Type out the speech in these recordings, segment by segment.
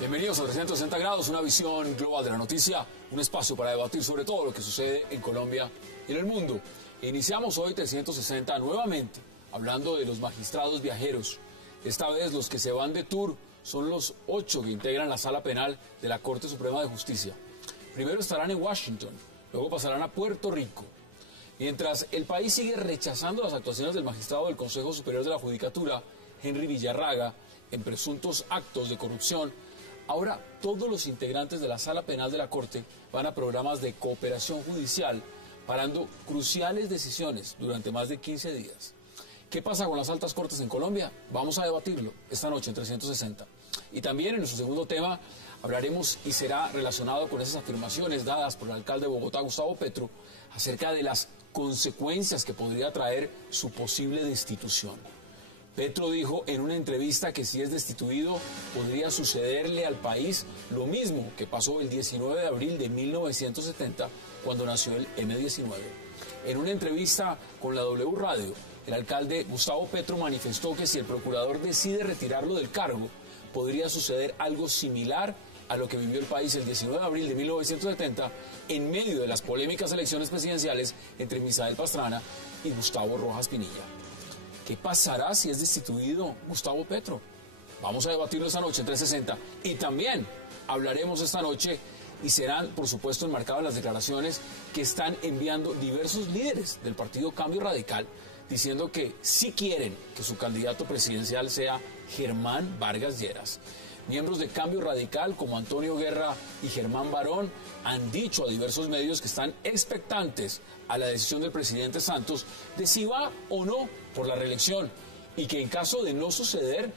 Bienvenidos a 360 grados, una visión global de la noticia, un espacio para debatir sobre todo lo que sucede en Colombia y en el mundo. Iniciamos hoy 360 nuevamente, hablando de los magistrados viajeros. Esta vez los que se van de tour son los 8 que integran la Sala Penal de la Corte Suprema de Justicia. Primero estarán en Washington, luego pasarán a Puerto Rico. Mientras el país sigue rechazando las actuaciones del magistrado del Consejo Superior de la Judicatura, Henry Villarraga, en presuntos actos de corrupción, ahora todos los integrantes de la Sala Penal de la Corte van a programas de cooperación judicial, parando cruciales decisiones durante más de 15 días. ¿Qué pasa con las altas cortes en Colombia? Vamos a debatirlo esta noche en 360. Y también en nuestro segundo tema hablaremos, y será relacionado con esas afirmaciones dadas por el alcalde de Bogotá, Gustavo Petro, acerca de las consecuencias que podría traer su posible destitución. Petro dijo en una entrevista que si es destituido podría sucederle al país lo mismo que pasó el 19 de abril de 1970 cuando nació el M-19. En una entrevista con la W Radio, el alcalde Gustavo Petro manifestó que si el procurador decide retirarlo del cargo, podría suceder algo similar a lo que vivió el país el 19 de abril de 1970 en medio de las polémicas elecciones presidenciales entre Misael Pastrana y Gustavo Rojas Pinilla. ¿Qué pasará si es destituido Gustavo Petro? Vamos a debatirlo esta noche en 360. Y también hablaremos esta noche, y serán, por supuesto, enmarcadas las declaraciones que están enviando diversos líderes del partido Cambio Radical, diciendo que sí quieren que su candidato presidencial sea Germán Vargas Lleras. Miembros de Cambio Radical como Antonio Guerra y Germán Barón han dicho a diversos medios que están expectantes a la decisión del presidente Santos de si va o no por la reelección, y que en caso de no suceder,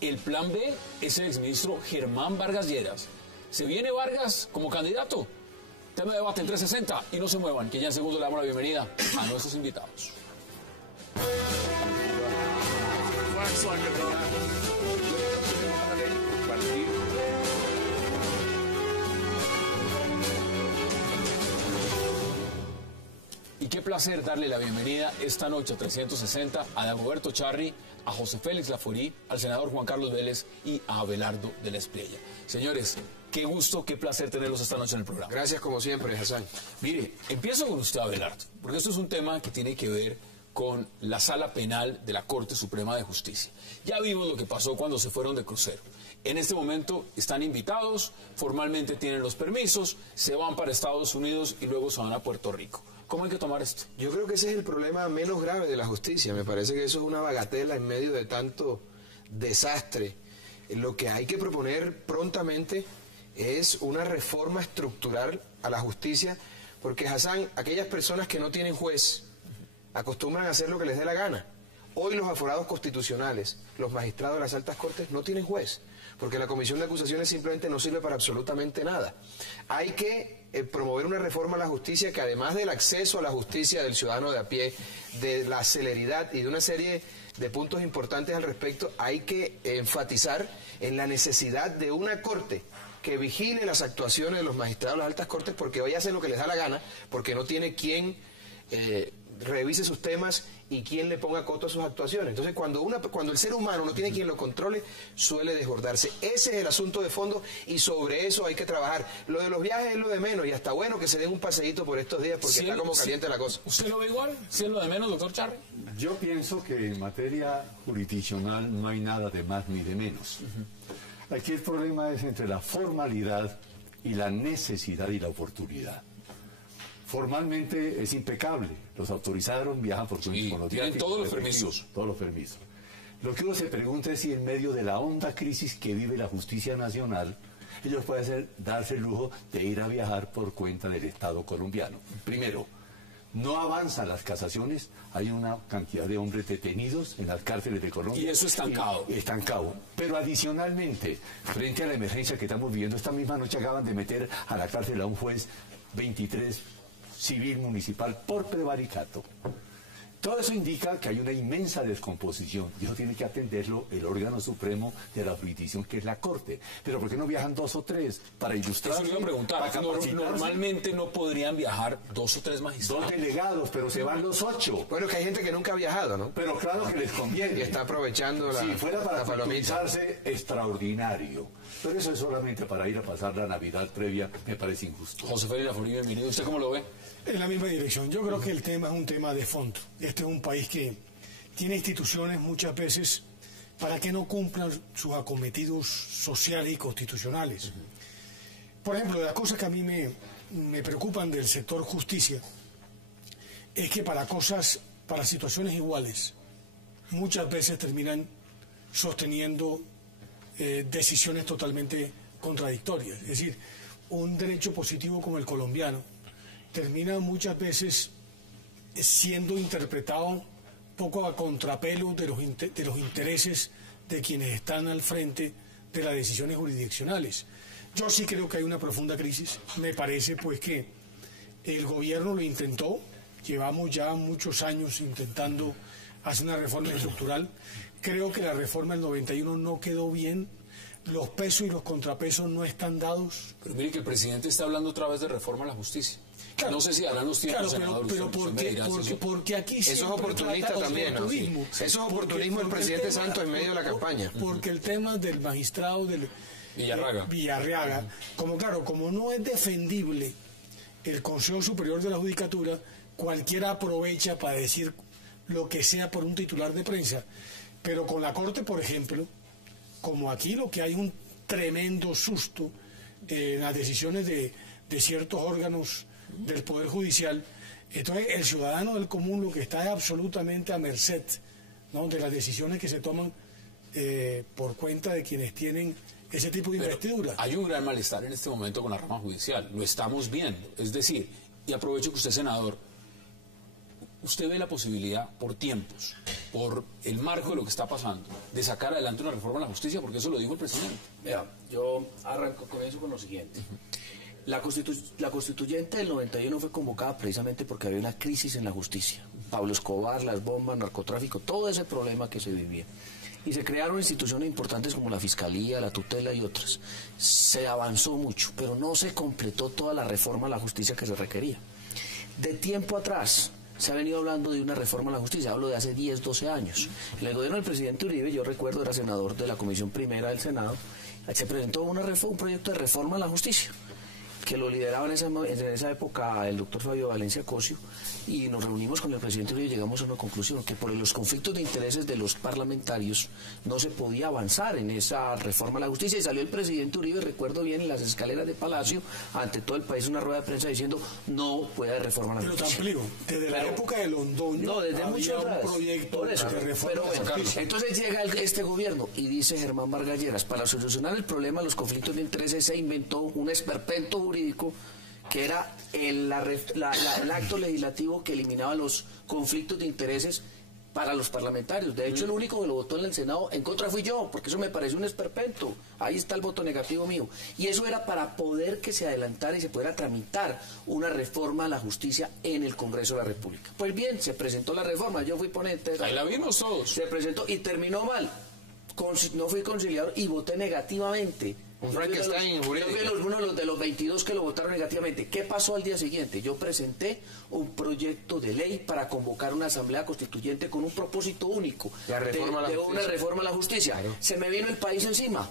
el plan B es el exministro Germán Vargas Lleras. ¿Se viene Vargas como candidato? Tema de debate en 360, y no se muevan, que ya en segundo le damos la bienvenida a nuestros invitados. Y qué placer darle la bienvenida esta noche a 360 a Dagoberto Charri, a José Félix Laforí, al senador Juan Carlos Vélez y a Abelardo de la Espriella. Señores, qué gusto, qué placer tenerlos esta noche en el programa. Gracias como siempre, Hassan. Mire, empiezo con usted, Abelardo, porque esto es un tema que tiene que ver con la Sala Penal de la Corte Suprema de Justicia. Ya vimos lo que pasó cuando se fueron de crucero. En este momento están invitados, formalmente tienen los permisos, se van para Estados Unidos y luego se van a Puerto Rico. ¿Cómo hay que tomar esto? Yo creo que ese es el problema menos grave de la justicia. Me parece que eso es una bagatela en medio de tanto desastre. Lo que hay que proponer prontamente es una reforma estructural a la justicia, porque, Hassan, aquellas personas que no tienen juez acostumbran a hacer lo que les dé la gana. Hoy los aforados constitucionales, los magistrados de las altas cortes, no tienen juez, porque la comisión de acusaciones simplemente no sirve para absolutamente nada. Hay que promover una reforma a la justicia que, además del acceso a la justicia del ciudadano de a pie, de la celeridad y de una serie de puntos importantes al respecto, hay que enfatizar en la necesidad de una corte que vigile las actuaciones de los magistrados de las altas cortes, porque hoy hacen lo que les da la gana, porque no tiene quien revise sus temas y quien le ponga coto a sus actuaciones. Entonces, cuando el ser humano no tiene quien lo controle, suele desbordarse. Ese es el asunto de fondo y sobre eso hay que trabajar. Lo de los viajes es lo de menos, y hasta bueno que se den un paseíto por estos días porque está como caliente la cosa. ¿Usted lo ve igual? ¿Sí es lo de menos, doctor Charri? Yo pienso que en materia jurisdiccional no hay nada de más ni de menos. Aquí el problema es entre la formalidad y la necesidad y la oportunidad. Formalmente es impecable. Los autorizaron, viajan por los tienen viajes, todos los permisos. Todos los permisos. Lo que uno se pregunta es si en medio de la honda crisis que vive la justicia nacional, ellos pueden darse el lujo de ir a viajar por cuenta del Estado colombiano. Primero, no avanzan las casaciones, hay una cantidad de hombres detenidos en las cárceles de Colombia. Y eso estancado. Estancado. Pero adicionalmente, frente a la emergencia que estamos viviendo, esta misma noche acaban de meter a la cárcel a un juez 23 civil municipal por prevaricato. Todo eso indica que hay una inmensa descomposición y eso tiene que atenderlo el órgano supremo de la jurisdicción, que es la Corte. Pero ¿por qué no viajan 2 o 3 para ilustrar? Eso le iba a preguntar. Normalmente no podrían viajar 2 o 3 magistrados. 2 delegados, pero se van los 8. Bueno, que hay gente que nunca ha viajado, ¿no? Pero claro que les conviene. Y está aprovechando Si fuera para palomita. culturizarse, extraordinario. Pero eso es solamente para ir a pasar la Navidad previa, me parece injusto. José Félix Laforí, bienvenido. ¿Usted cómo lo ve? En la misma dirección. Yo creo que el tema es un tema de fondo. Este es un país que tiene instituciones muchas veces para que no cumplan sus acometidos sociales y constitucionales. Por ejemplo, las cosas que a mí me preocupan del sector justicia es que para situaciones iguales, muchas veces terminan sosteniendo decisiones totalmente contradictorias. Es decir, un derecho positivo como el colombiano termina muchas veces siendo interpretado poco a contrapelo de los intereses de quienes están al frente de las decisiones jurisdiccionales. Yo sí creo que hay una profunda crisis. Me parece pues que el gobierno lo intentó, llevamos ya muchos años intentando hacer una reforma estructural. Creo que la reforma del 91 no quedó bien, los pesos y los contrapesos no están dados. Pero mire que el presidente está hablando otra vez de reforma a la justicia. Claro, no sé si harán los tiempos, claro, pero porque aquí eso es oportunista también, ¿no? Sí. Eso es oportunismo del presidente Santos en medio de la campaña. Porque el tema del magistrado del Villarreaga, como no es defendible el Consejo Superior de la Judicatura, cualquiera aprovecha para decir lo que sea por un titular de prensa. Pero con la Corte, por ejemplo, como aquí lo que hay un tremendo susto en las decisiones de ciertos órganos del Poder Judicial, entonces el ciudadano del común lo que está es absolutamente a merced, ¿no?, de las decisiones que se toman por cuenta de quienes tienen ese tipo de investidura. Hay un gran malestar en este momento con la rama judicial, lo estamos viendo, es decir, y aprovecho que usted es senador, ¿usted ve la posibilidad por tiempos, por el marco de lo que está pasando, de sacar adelante una reforma a la justicia? Porque eso lo dijo el presidente. Mira, yo arranco con eso con lo siguiente. La constituyente del 91 fue convocada precisamente porque había una crisis en la justicia. Pablo Escobar, las bombas, narcotráfico, todo ese problema que se vivía. Y se crearon instituciones importantes como la Fiscalía, la tutela y otras. Se avanzó mucho, pero no se completó toda la reforma a la justicia que se requería. De tiempo atrás se ha venido hablando de una reforma a la justicia, hablo de hace 10, 12 años. En el gobierno del presidente Uribe, yo recuerdo, era senador de la Comisión Primera del Senado, se presentó un proyecto de reforma a la justicia, que lo lideraba en esa época el doctor Fabio Valencia Cosio, y nos reunimos con el presidente Uribe y llegamos a una conclusión, que por los conflictos de intereses de los parlamentarios no se podía avanzar en esa reforma a la justicia, y salió el presidente Uribe, recuerdo bien, en las escaleras de Palacio, ante todo el país, una rueda de prensa diciendo no puede haber reforma a la justicia. Pero te amplío, desde la época de Londoño, no, desde mucho un proyecto de reforma a la justicia. Entonces llega este gobierno y dice Germán Vargas Lleras, para solucionar el problema de los conflictos de intereses se inventó un esperpento jurídico que era el acto legislativo que eliminaba los conflictos de intereses para los parlamentarios. De hecho, el único que lo votó en el Senado en contra fui yo, porque eso me pareció un esperpento. Ahí está el voto negativo mío. Y eso era para poder que se adelantara y se pudiera tramitar una reforma a la justicia en el Congreso de la República. Pues bien, se presentó la reforma, yo fui ponente. Ahí la vimos todos. Se presentó y terminó mal. No fui conciliador y voté negativamente. Un Frankenstein jurídico. Yo fui uno de los 22 que lo votaron negativamente. ¿Qué pasó al día siguiente? Yo presenté un proyecto de ley para convocar una asamblea constituyente con un propósito único. La reforma de una reforma a la justicia. Claro. Se me vino el país encima.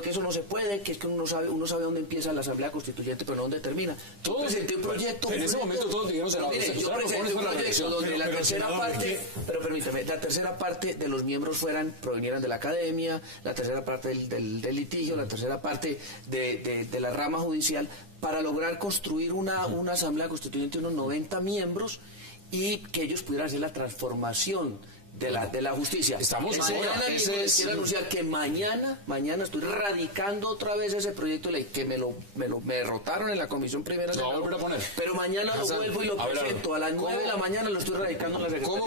Que eso no se puede, que es que uno sabe dónde empieza la asamblea constituyente, pero no dónde termina. Yo presenté un proyecto. En ese momento todos dijeron yo presenté un proyecto donde la tercera parte, pero permítame, la tercera parte de los miembros provinieran de la academia, la tercera parte del litigio, la tercera parte de la rama judicial, para lograr construir una asamblea constituyente de unos 90 miembros y que ellos pudieran hacer la transformación de la justicia. Estamos quiero anunciar que mañana estoy radicando otra vez ese proyecto de ley que me derrotaron en la Comisión Primera. Lo voy a volver a poner. Pero mañana lo vuelvo y lo presento. A las 9 de la mañana lo estoy radicando en la Secretaría.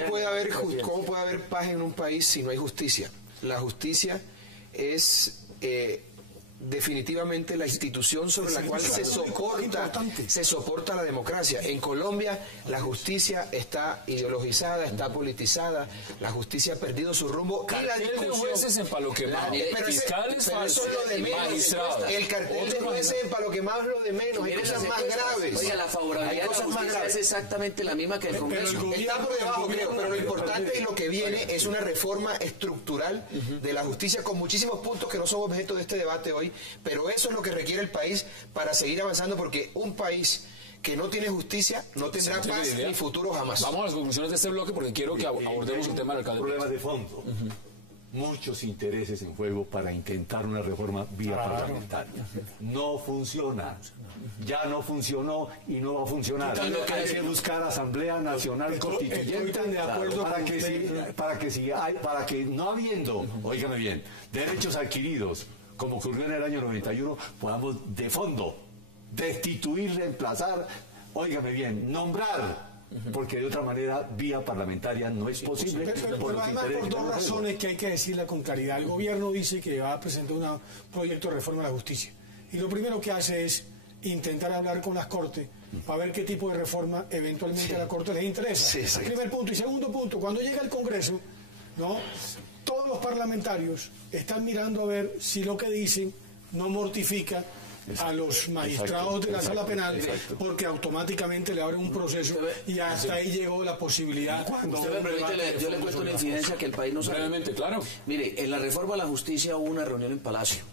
¿Cómo puede haber paz en un país si no hay justicia? La justicia es definitivamente la institución sobre la cual se soporta la democracia. En Colombia la justicia está ideologizada, está politizada, la justicia ha perdido su rumbo. Cartel de jueces en Palo Quemado, fiscales falsos, magistrados. El cartel de jueces en Palo Quemado es lo de menos, hay cosas más graves. Oiga, la favorabilidad de la justicia es exactamente la misma que el Congreso. Está por debajo, creo, pero lo importante y lo que viene es una reforma estructural de la justicia con muchísimos puntos que no son objeto de este debate hoy, pero eso es lo que requiere el país para seguir avanzando, porque un país que no tiene justicia no tendrá paz ni futuro jamás. Vamos a las conclusiones de este bloque porque quiero que abordemos el tema del alcalde. Problema de fondo. Muchos intereses en juego para intentar una reforma vía parlamentaria. No funciona. Ya no funcionó y no va a funcionar. Hay que buscar Asamblea Nacional Constituyente para que no habiendo, óigame bien, derechos adquiridos, como ocurrió en el año 91, podamos de fondo destituir, reemplazar, óigame bien, nombrar. Porque de otra manera, vía parlamentaria no es posible. Pero además, por dos razones que hay que decirla con claridad. El gobierno dice que va a presentar un proyecto de reforma de la justicia. Y lo primero que hace es intentar hablar con las Cortes para ver qué tipo de reforma eventualmente a la Corte les interesa. Primer punto. Y segundo punto, cuando llega el Congreso, ¿no?, todos los parlamentarios están mirando a ver si lo que dicen no mortifica a los magistrados de la sala penal, porque automáticamente le abren un proceso y hasta ahí llegó la posibilidad. Usted me permite, yo le cuento una incidencia que el país no sabe. Brevemente, claro. Mire, en la reforma a la justicia hubo una reunión en Palacio,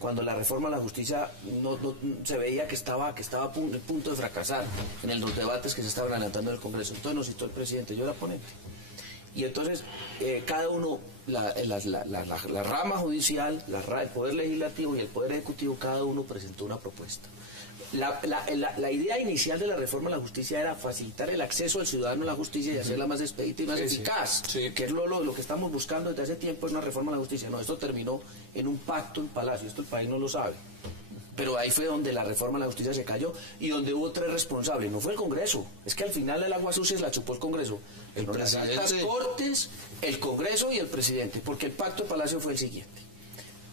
cuando la reforma a la justicia no se veía que estaba a punto de fracasar en los debates que se estaban adelantando en el Congreso. Entonces nos citó el presidente, yo era ponente. Y entonces cada uno, la rama judicial, el Poder Legislativo y el Poder Ejecutivo, cada uno presentó una propuesta. La idea inicial de la reforma a la justicia era facilitar el acceso al ciudadano a la justicia y hacerla más expedita y más eficaz, que es lo que estamos buscando desde hace tiempo, es una reforma a la justicia. No, esto terminó en un pacto en Palacio, esto el país no lo sabe. Pero ahí fue donde la reforma a la justicia se cayó y donde hubo tres responsables. No fue el Congreso, es que al final el agua sucia la chupó el Congreso. Las altas cortes, el Congreso y el presidente, porque el pacto de Palacio fue el siguiente.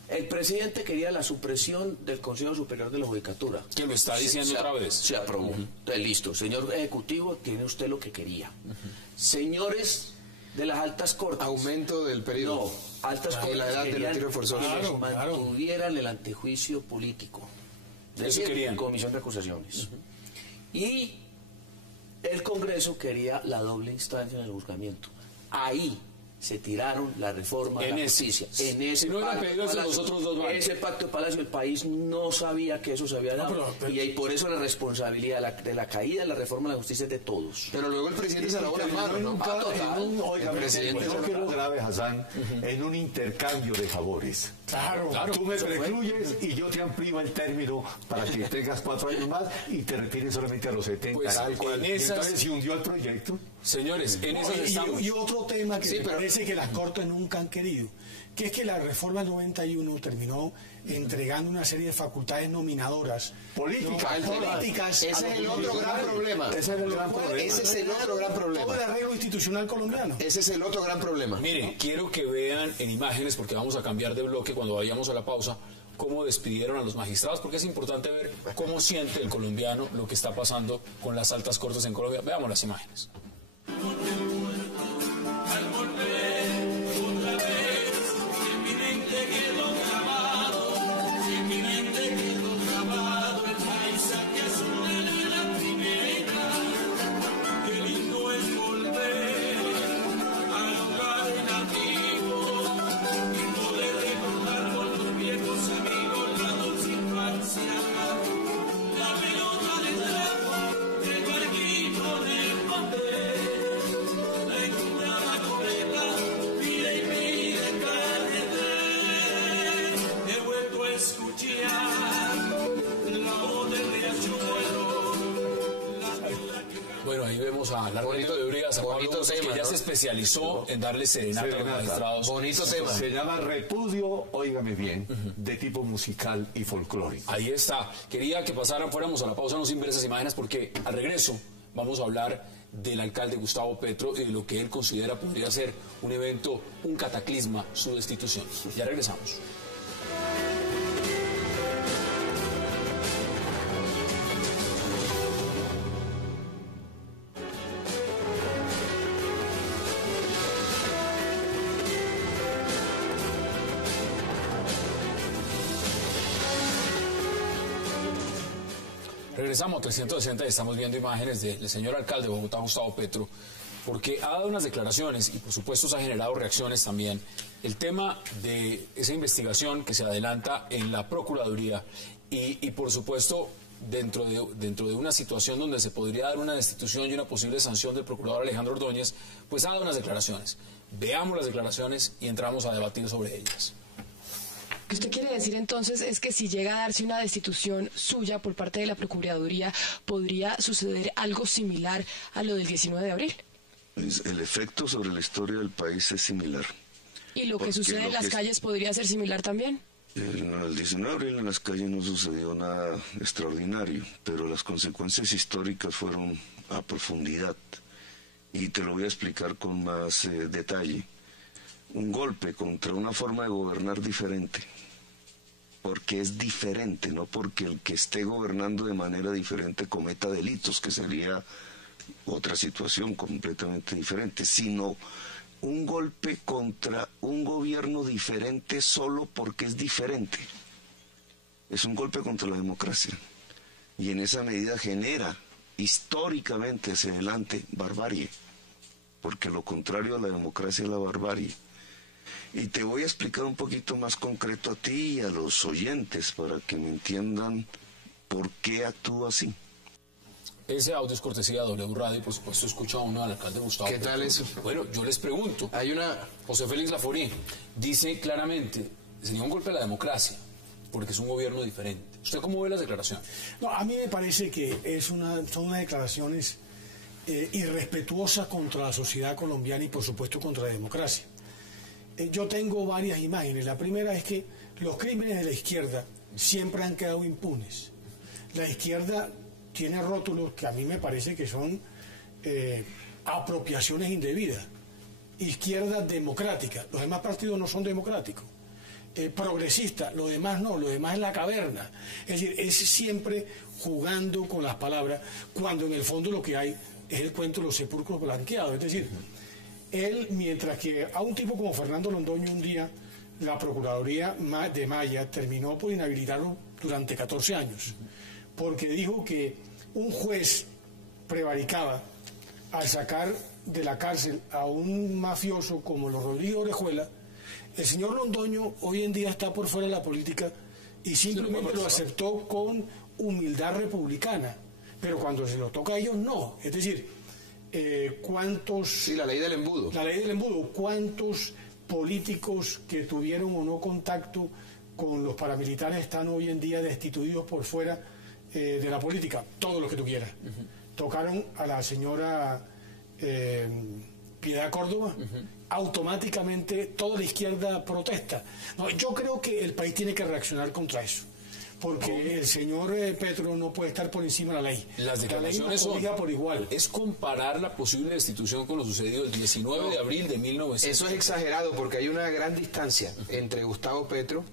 El presidente quería la supresión del Consejo Superior de la Judicatura. Que lo está diciendo otra vez. Se aprobó. Entonces, listo, señor Ejecutivo, tiene usted lo que quería. Señores de las altas cortes. Aumento del periodo. No, altas cortes la edad del retiro forzoso. Mantuvieran el antejuicio político. Eso querían. Comisión de acusaciones. Y el Congreso quería la doble instancia en el juzgamiento. Ahí se tiraron la reforma de la justicia. En ese pacto de Palacio, el país no sabía que eso se había dado. Y por eso la responsabilidad de la caída de la reforma de la justicia es de todos. Pero luego el presidente se lavó las manos. Yo quiero grave, Hassan, en un intercambio de favores. Claro. Tú me precluyes y yo te amplío el término para que tengas 4 años más y te retires solamente a los 70. Pues, entonces se hundió el proyecto. Señores, en esas estamos. Y otro tema que me parece que las Cortes nunca han querido, que es que la reforma del 91 terminó entregando una serie de facultades nominadoras políticas. Ese es el otro gran problema. Ese es el otro gran problema. Todo el arreglo institucional colombiano. Ese es el otro gran problema. Miren, quiero que vean en imágenes, porque vamos a cambiar de bloque cuando vayamos a la pausa, cómo despidieron a los magistrados, porque es importante ver cómo siente el colombiano lo que está pasando con las altas cortes en Colombia. Veamos las imágenes. Al volver otra vez, en mi mente quedó grabado el paisaje azul de la primera. Qué lindo es volver al lugar nativo y poder recordar con los viejos amigos la dulce infancia. La pelota de trapo, el barquito del papel. Bueno, ahí vemos a Larguito de Brigas, a Pablo, que ya se especializó en darle serenata a los magistrados. Bonito tema. Se llama Repudio, óigame bien, de tipo musical y folclórico. Ahí está. Quería que fuéramos a la pausa, no sin ver esas imágenes, porque al regreso vamos a hablar del alcalde Gustavo Petro y de lo que él considera podría ser un evento, un cataclisma, su destitución. Ya regresamos. Regresamos a 360 y estamos viendo imágenes del señor alcalde de Bogotá, Gustavo Petro, porque ha dado unas declaraciones y por supuesto se ha generado reacciones también. El tema de esa investigación que se adelanta en la Procuraduría y por supuesto dentro de una situación donde se podría dar una destitución y una posible sanción del procurador Alejandro Ordóñez, pues ha dado unas declaraciones. Veamos las declaraciones y entramos a debatir sobre ellas. Lo que usted quiere decir entonces es que si llega a darse una destitución suya por parte de la Procuraduría, ¿podría suceder algo similar a lo del 19 de abril? El efecto sobre la historia del país es similar. ¿Y lo que sucede en las calles podría ser similar también? El 19 de abril en las calles no sucedió nada extraordinario, pero las consecuencias históricas fueron a profundidad. Y te lo voy a explicar con más detalle. Un golpe contra una forma de gobernar diferente, porque es diferente, no porque el que esté gobernando de manera diferente cometa delitos, que sería otra situación completamente diferente, sino un golpe contra un gobierno diferente solo porque es diferente. Es un golpe contra la democracia. Y en esa medida genera históricamente hacia adelante barbarie, porque lo contrario a la democracia es la barbarie. Y te voy a explicar un poquito más concreto a ti y a los oyentes para que me entiendan por qué actúo así. Ese audio es cortesía de W Radio y por supuesto escucha uno al alcalde Gustavo ¿Qué tal eso? Bueno, yo les pregunto. Hay una... José Félix Laforí dice claramente, sería un golpe a la democracia, porque es un gobierno diferente. ¿Usted cómo ve las declaraciones? No, a mí me parece que son unas declaraciones irrespetuosas contra la sociedad colombiana y por supuesto contra la democracia. Yo tengo varias imágenes. La primera es que los crímenes de la izquierda siempre han quedado impunes. La izquierda tiene rótulos que a mí me parece que son apropiaciones indebidas. Izquierda democrática, los demás partidos no son democráticos. Progresista, lo demás no, lo demás es la caverna. Es decir, es siempre jugando con las palabras, cuando en el fondo lo que hay es el cuento de los sepulcros blanqueados. Es decir, él, mientras que a un tipo como Fernando Londoño un día, la Procuraduría de Maya terminó por inhabilitarlo durante 14 años, porque dijo que un juez prevaricaba al sacar de la cárcel a un mafioso como los Rodríguez Orejuela. El señor Londoño hoy en día está por fuera de la política y simplemente lo aceptó con humildad republicana, pero cuando se lo toca a ellos no. Es decir, ¿cuántos... Sí, la ley del embudo. La ley del embudo. ¿Cuántos políticos que tuvieron o no contacto con los paramilitares están hoy en día destituidos por fuera de la política? Todos los que tú quieras. Tocaron a la señora Piedad Córdoba, automáticamente toda la izquierda protesta. No, yo creo que el país tiene que reaccionar contra eso, porque el señor Petro no puede estar por encima de la ley. Las declaraciones son por igual. Es comparar la posible destitución con lo sucedido el 19 de abril de 1900. Eso es exagerado porque hay una gran distancia entre Gustavo Petro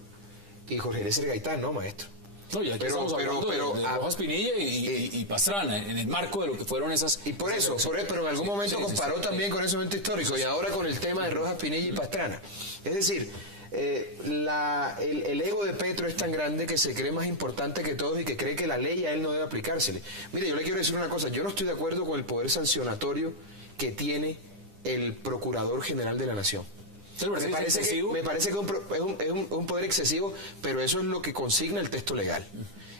y Jorge Eliezer Gaitán, ¿no, maestro? No, ya estamos hablando de Rojas Pinilla y Pastrana, en el marco de lo que fueron esas... Y por eso, pero en algún momento comparó también con ese momento histórico y ahora con el tema de Rojas Pinilla y Pastrana. Es decir, el ego de Petro es tan grande que se cree más importante que todos y que cree que la ley a él no debe aplicársele. Mire, yo le quiero decir una cosa, yo no estoy de acuerdo con el poder sancionatorio que tiene el Procurador General de la Nación. Me parece que es un poder excesivo, pero eso es lo que consigna el texto legal.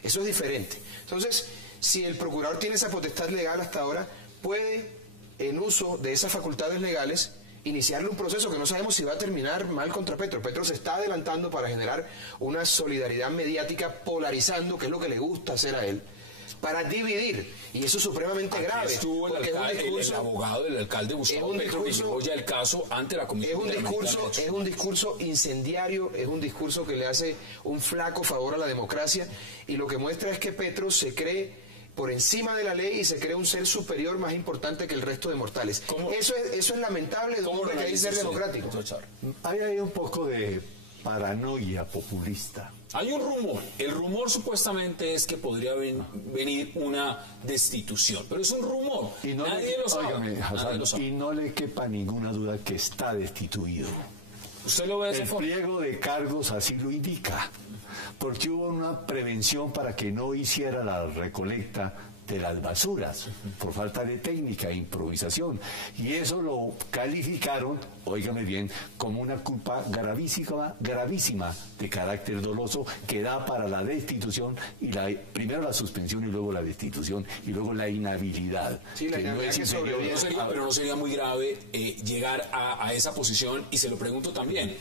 Eso es diferente. Entonces, si el procurador tiene esa potestad legal hasta ahora, puede, en uso de esas facultades legales, iniciarle un proceso que no sabemos si va a terminar mal contra Petro. Petro se está adelantando para generar una solidaridad mediática polarizando, que es lo que le gusta hacer a él, para dividir, y eso es supremamente grave. Estuvo el abogado del alcalde Gustavo Petro que llevó ya el caso ante la Comisión Interamericana. Es un discurso incendiario, es un discurso que le hace un flaco favor a la democracia, y lo que muestra es que Petro se cree por encima de la ley y se cree un ser superior más importante que el resto de mortales. Eso es lamentable de un hombre que dice ser democrático. Hay un poco de paranoia populista. Hay un rumor. El rumor supuestamente es que podría venir una destitución, pero es un rumor. Y no Nadie lo sabe. Óigame, Hassan, y no le quepa ninguna duda que está destituido. ¿Usted lo ve de esa El forma? pliego de cargos así lo indica. porque hubo una prevención para que no hiciera la recolecta de las basuras, por falta de técnica e improvisación. Y eso lo calificaron, óigame bien, como una culpa gravísima de carácter doloso que da para la destitución, y primero la suspensión y luego la destitución y luego la inhabilidad. Sí, la inhabilidad que inferior. Pero no sería muy grave llegar a esa posición, y se lo pregunto también.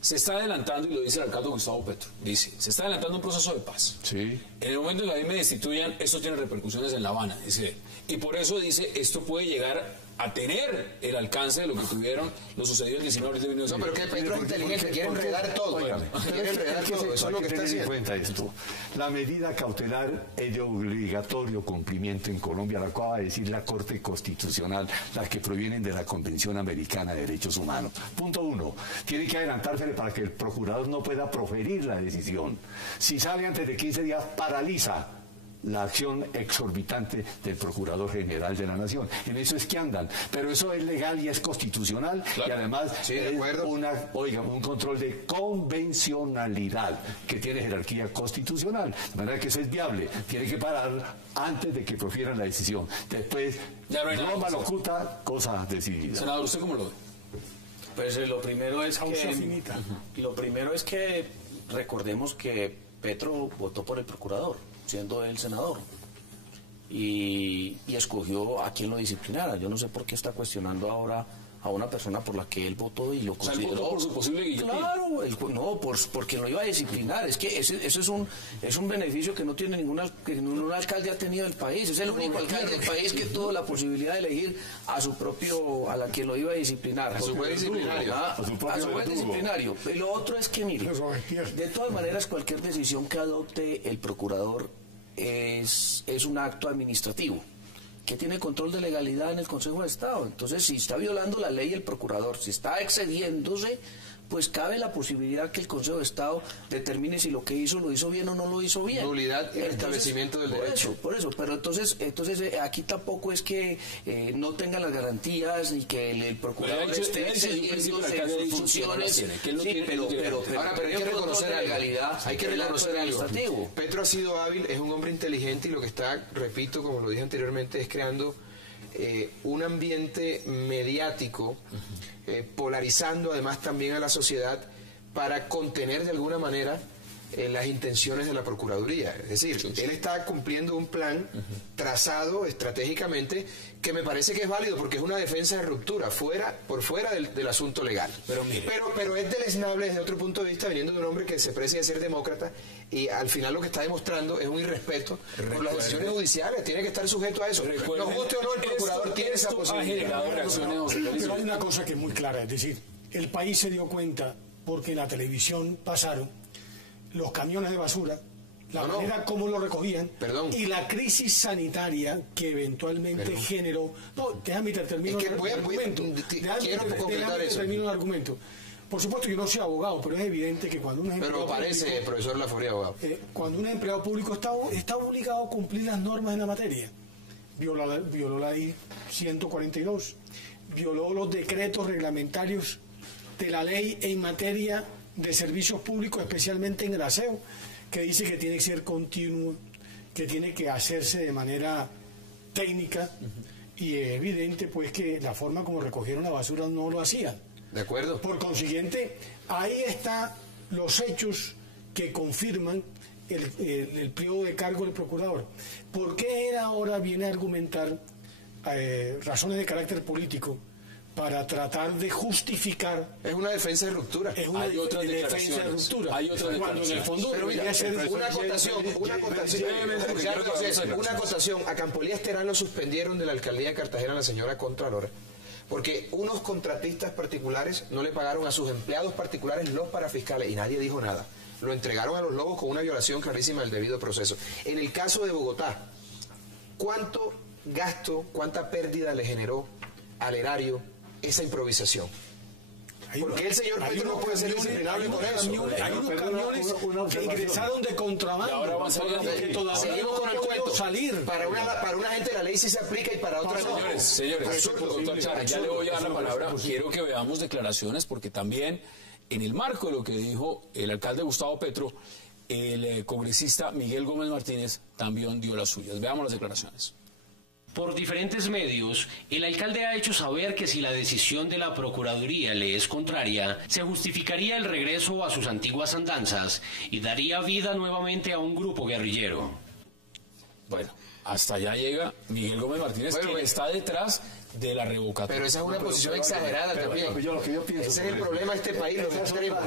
Se está adelantando, y lo dice el alcalde Gustavo Petro, dice, se está adelantando un proceso de paz. Sí. En el momento en que a mí me destituyan, esto tiene repercusiones en La Habana, dice él. Y por eso dice, esto puede llegar a tener el alcance de lo que tuvieron los sucedidos el 19 de 19. No, pero que Petro es inteligente, quiere enredar todo. Quiere enredar todo, eso es lo que está haciendo. Tener en cuenta esto. La medida cautelar es de obligatorio cumplimiento en Colombia, la acaba de decir la Corte Constitucional, las que provienen de la Convención Americana de Derechos Humanos. Punto 1. Tiene que adelantársele para que el procurador no pueda proferir la decisión. Si sale antes de 15 días, paraliza la acción exorbitante del Procurador General de la Nación. En eso es que andan, pero eso es legal y es constitucional, claro. Y además sí, es un control de convencionalidad que tiene jerarquía constitucional, de manera que eso es viable. Tiene que parar antes de que profieran la decisión. Después, Roma lo oculta, cosa decidida. Senador, ¿usted cómo lo ve? Pues lo primero es que recordemos que Petro votó por el procurador, siendo él senador, y escogió a quien lo disciplinara. Yo no sé por qué está cuestionando ahora a una persona por la que él votó y lo consideró. ¿Votó por su posible guillotina? Claro, por quien lo iba a disciplinar. Es que eso es un beneficio que no tiene ningún alcalde ha tenido el país. Es el único alcalde del país que tuvo la posibilidad de elegir a la quien lo iba a disciplinar. A su juez disciplinario. A su juez disciplinario. Y lo otro es que, mire, de todas maneras, cualquier decisión que adopte el procurador es un acto administrativo que tiene control de legalidad en el Consejo de Estado. Entonces, si está violando la ley el procurador, si está excediéndose, pues cabe la posibilidad que el Consejo de Estado determine si lo que hizo lo hizo bien o no lo hizo bien. Nulidad y restablecimiento del derecho. Por eso. Pero entonces aquí tampoco es que no tengan las garantías y que el procurador esté excediéndose en sus funciones. Ahora, pero hay que reconocer la legalidad. Hay que reconocer algo. Petro ha sido hábil, es un hombre inteligente, y lo que está, repito, como lo dije anteriormente, es creando un ambiente mediático, polarizando además también a la sociedad para contener de alguna manera las intenciones de la Procuraduría. Es decir, él está cumpliendo un plan trazado estratégicamente que me parece que es válido porque es una defensa de ruptura, por fuera del asunto legal. Pero es deleznable desde otro punto de vista, viniendo de un hombre que se precia de ser demócrata, y al final lo que está demostrando es un irrespeto por las decisiones judiciales. Tiene que estar sujeto a eso. No guste o no, el procurador tiene esa posibilidad. Pero hay una cosa que es muy clara, es decir, el país se dio cuenta porque en la televisión pasaron los camiones de basura, la manera como lo recogían, y la crisis sanitaria que eventualmente generó. No, déjame terminar el argumento. Termino el argumento. Por supuesto, yo no soy abogado, pero es evidente que cuando un empleado público, profesor Laforia, abogado. Cuando un empleado público está obligado a cumplir las normas en la materia, violó la ley 142, violó los decretos reglamentarios de la ley en materia de servicios públicos, especialmente en el aseo, que dice que tiene que ser continuo, que tiene que hacerse de manera técnica, y es evidente pues que la forma como recogieron la basura no lo hacían. De acuerdo. Por consiguiente, ahí están los hechos que confirman el periodo de cargo del procurador. ¿Por qué él ahora viene a argumentar razones de carácter político para tratar de justificar? Es una defensa de ruptura. Es una defensa de ruptura. Hay otras cuando en el fondo debería ser una acotación. A Campolías Terán lo suspendieron de la alcaldía de Cartagena la señora Contralora, porque unos contratistas particulares no le pagaron a sus empleados particulares los parafiscales y nadie dijo nada. Lo entregaron a los lobos con una violación clarísima del debido proceso. En el caso de Bogotá, ¿cuánto gasto, cuánta pérdida le generó al erario esa improvisación? Porque el señor Petro no puede ser disciplinable por eso. Hay unos camiones que ingresaron de contrabando. Ahora van saliendo. Seguimos con el cuento. Para una gente la ley sí se aplica y para otra no. Señores, doctor Chara, ya le voy a dar la palabra. Quiero que veamos declaraciones, porque también en el marco de lo que dijo el alcalde Gustavo Petro, el congresista Miguel Gómez Martínez también dio las suyas. Veamos las declaraciones. Por diferentes medios, el alcalde ha hecho saber que si la decisión de la Procuraduría le es contraria, se justificaría el regreso a sus antiguas andanzas y daría vida nuevamente a un grupo guerrillero. Bueno, hasta allá llega Miguel Gómez Martínez, que está detrás de la revocatoria. Pero esa es una posición exagerada también. Lo que yo pienso, ese es el problema de este país, los extremos.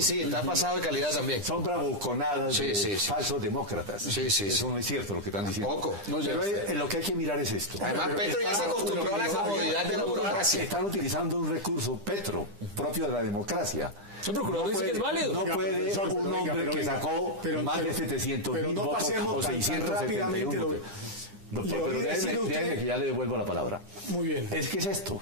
Sí, está pasado de calidad también. Son bravuconadas de falsos demócratas. Eso no es cierto lo que están diciendo. Poco. Pero lo que hay que mirar es esto. Además, Petro ya se acostumbró a la comodidad de la burocracia. Están utilizando un recurso, Petro, propio de la democracia. El procurador dice que es válido. No puede un hombre que sacó más de 700.000 votos o 671. No, pero déjenme que ya le devuelvo la palabra. Muy bien. Es que es esto.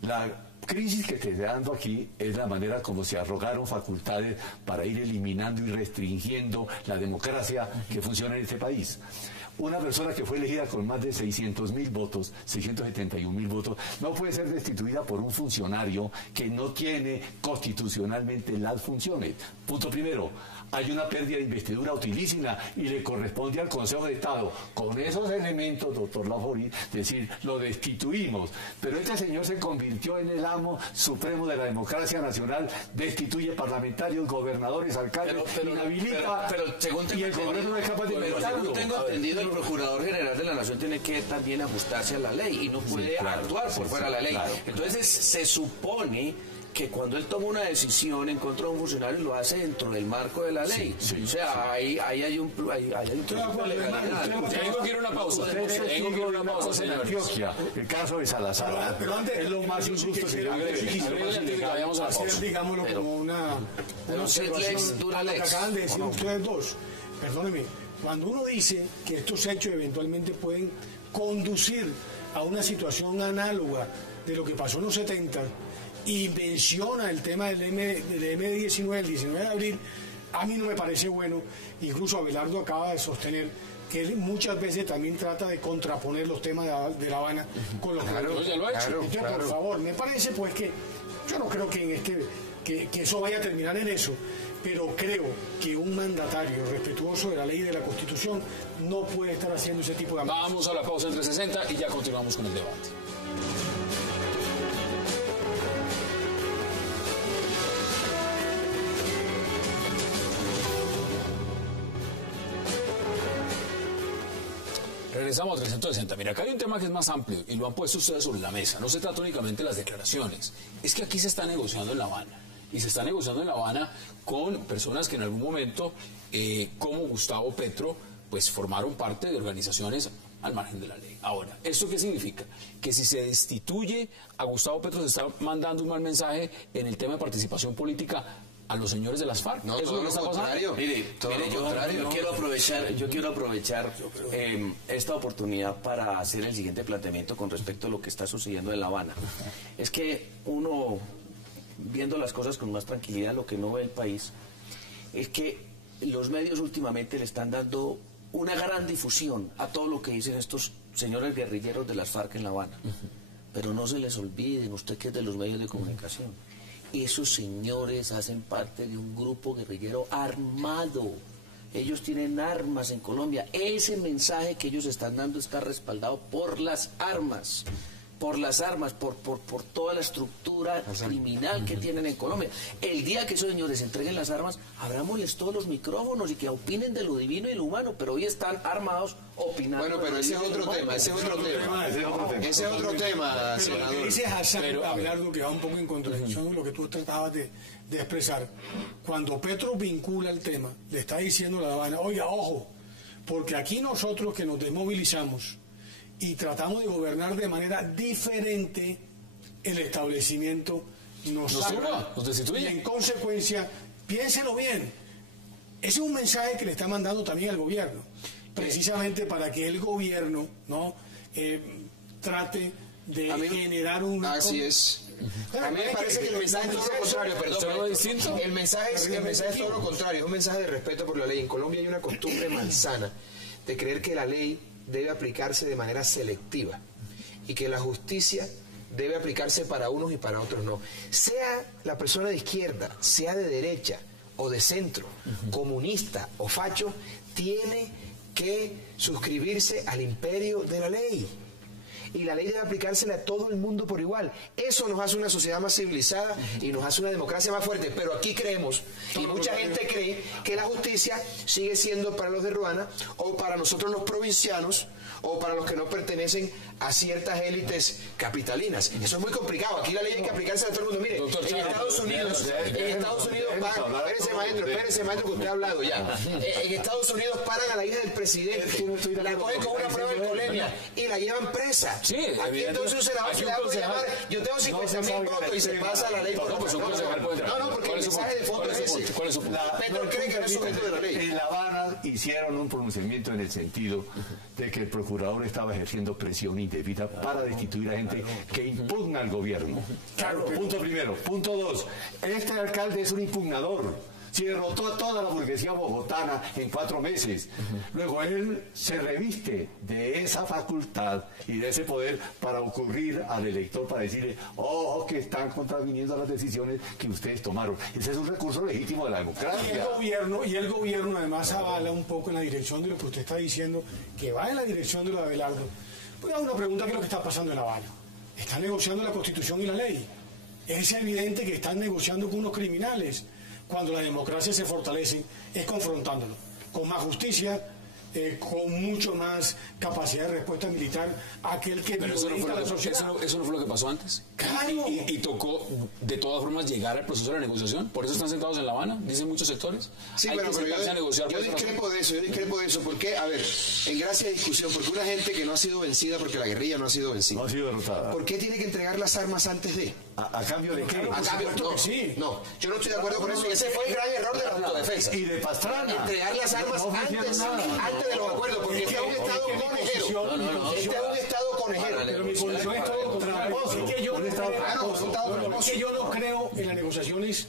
La crisis que te estoy dando aquí es la manera como se arrogaron facultades para ir eliminando y restringiendo la democracia que funciona en este país. Una persona que fue elegida con más de 600.000 votos, 671.000 votos, no puede ser destituida por un funcionario que no tiene constitucionalmente las funciones. Punto primero. Hay una pérdida de investidura utilísima y le corresponde al Consejo de Estado, con esos elementos, doctor Laforí, decir, lo destituimos. Pero este señor se convirtió en el amo supremo de la democracia nacional, destituye parlamentarios, gobernadores, alcaldes, inhabilita, y el Congreso no es capaz de inventarlo. Según tengo entendido, el Procurador General de la Nación tiene que también ajustarse a la ley y no puede actuar por fuera de la ley. Claro. Entonces, se supone que cuando él toma una decisión en contra de un funcionario lo hace dentro del marco de la ley. O sea, ahí hay un principio de legalidad. Tengo que ir a una pausa. En Antioquia, el caso de Salazar. Pero antes, es lo más injusto que vayamos a la pausa. Digámoslo como una observación a lo que acaban de decir ustedes dos. Perdónenme, cuando uno dice que estos hechos eventualmente pueden conducir a una situación análoga de lo que pasó en los 70 y menciona el tema del M19, el 19 de abril, a mí no me parece bueno. Incluso Abelardo acaba de sostener que él muchas veces también trata de contraponer los temas de La Habana con los Entonces, por favor, me parece pues que yo no creo que que eso vaya a terminar en eso, pero creo que un mandatario respetuoso de la ley y de la Constitución no puede estar haciendo ese tipo de amenazas. Vamos a la pausa entre 60 y ya continuamos con el debate. Regresamos a 360. Mira, acá hay un tema que es más amplio y lo han puesto ustedes sobre la mesa. No se trata únicamente de las declaraciones. Es que aquí se está negociando en La Habana. Y se está negociando en La Habana con personas que en algún momento, como Gustavo Petro, pues formaron parte de organizaciones al margen de la ley. Ahora, ¿esto qué significa? Que si se destituye a Gustavo Petro se está mandando un mal mensaje en el tema de participación política a los señores de las FARC. No, todo lo contrario. Mire, yo quiero aprovechar esta oportunidad para hacer el siguiente planteamiento con respecto a lo que está sucediendo en La Habana. Es que uno, viendo las cosas con más tranquilidad, lo que no ve el país, es que los medios últimamente le están dando una gran difusión a todo lo que dicen estos señores guerrilleros de las FARC en La Habana. Pero no se les olviden, usted que es de los medios de comunicación, esos señores hacen parte de un grupo guerrillero armado. Ellos tienen armas en Colombia. Ese mensaje que ellos están dando está respaldado por las armas. Por toda la estructura criminal que tienen en Colombia. El día que esos señores entreguen las armas, abrámosles todos los micrófonos y que opinen de lo divino y lo humano, pero hoy están armados opinando. Bueno, pero ese es otro tema, ese es otro tema, senador. Lo que dice Hassan Abelardo, que va un poco en contradicción de lo que tú tratabas de expresar. Cuando Petro vincula el tema, le está diciendo a La Habana, oiga, ojo, porque aquí nosotros que nos desmovilizamos y tratamos de gobernar de manera diferente, el establecimiento nos destituye. Y en consecuencia, piénselo bien, ese es un mensaje que le está mandando también al gobierno, precisamente para que el gobierno trate de generar un... Así es. A mí me parece que el mensaje es todo lo contrario, perdón. El mensaje es todo lo contrario, es un mensaje de respeto por la ley. En Colombia hay una costumbre malsana de creer que la ley debe aplicarse de manera selectiva y que la justicia debe aplicarse para unos y para otros no. Sea la persona de izquierda, sea de derecha, o de centro, comunista o facho, tiene que suscribirse al imperio de la ley. Y la ley debe aplicársela a todo el mundo por igual. Eso nos hace una sociedad más civilizada y nos hace una democracia más fuerte. Pero aquí creemos, y mucha gente cree, que la justicia sigue siendo para los de Ruana, o para nosotros los provincianos, o para los que no pertenecen a ciertas élites capitalinas. Eso es muy complicado. Aquí la ley hay que aplicársela a todo el mundo. Mire, en Estados Unidos pagan, espérese maestro, que usted ha hablado ya. En Estados Unidos paran a la hija del presidente, la cogen con una prueba de alcoholemia y la llevan presa. Sí, aquí entonces un senador se le va a llamar, yo tengo 50.000 votos y se pasa la ley por no, porque el mensaje de fondo es ese. Petro cree que no es sujeto de la ley. En La Habana hicieron un pronunciamiento en el sentido de que el procurador estaba ejerciendo presión indebida para destituir a gente que impugna al gobierno. Claro, punto primero. Punto dos, este alcalde es un impugnador. Se derrotó a toda la burguesía bogotana en 4 meses. Luego él se reviste de esa facultad y de ese poder para ocurrir al elector, para decirle, ojo, que están contraviniendo las decisiones que ustedes tomaron. Ese es un recurso legítimo de la democracia. Y el gobierno además avala un poco en la dirección de lo que usted está diciendo, que va en la dirección de lo de Abelardo. Voy a dar una pregunta: ¿qué es lo que está pasando en La Habana? Están negociando la Constitución y la ley. Es evidente que están negociando con unos criminales. Cuando la democracia se fortalece es confrontándolo, con más justicia, con mucho más capacidad de respuesta militar a aquel que violenta la sociedad. ¿Eso no fue lo que pasó antes? Claro. Y tocó de todas formas llegar al proceso de la negociación. Por eso están sentados en La Habana, dicen muchos sectores. Sí, Hay pero que sentarse a negociar. Yo discrepo de eso. ¿Por qué? A ver, en gracia de discusión, porque una gente que no ha sido vencida, porque la guerrilla no ha sido vencida, No ha sido derrotada. ¿por qué tiene que entregar las armas antes de? ¿A cambio de qué? A cambio, no, yo no estoy de acuerdo con eso. Y ese fue el gran error de la autodefensa. Y de Pastrana. Entregar las armas antes de los acuerdos, porque este es un Estado conejero. Este es un Estado conejero. Pero mi posición es todo tramposo. Es que yo no creo en las negociaciones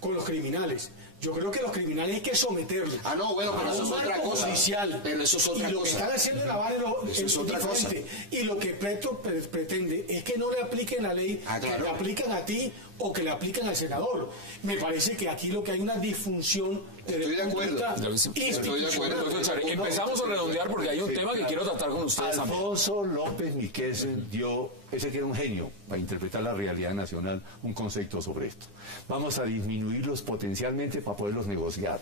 con los criminales. Yo creo que los criminales hay que someterlos. Pero eso es otra cosa. Pero eso es otra cosa. Y lo que están haciendo en La Habana es otra diferente. Y lo que Petro pretende es que no le apliquen la ley, que le aplican a ti o que le aplican al senador. Me parece que aquí lo que hay una disfunción Estoy de acuerdo. Empezamos a redondear porque hay un tema que quiero tratar con ustedes. Alfonso López Miquelsen dio, ese que era un genio para interpretar la realidad nacional, un concepto sobre esto. Vamos a disminuirlos potencialmente para poderlos negociar.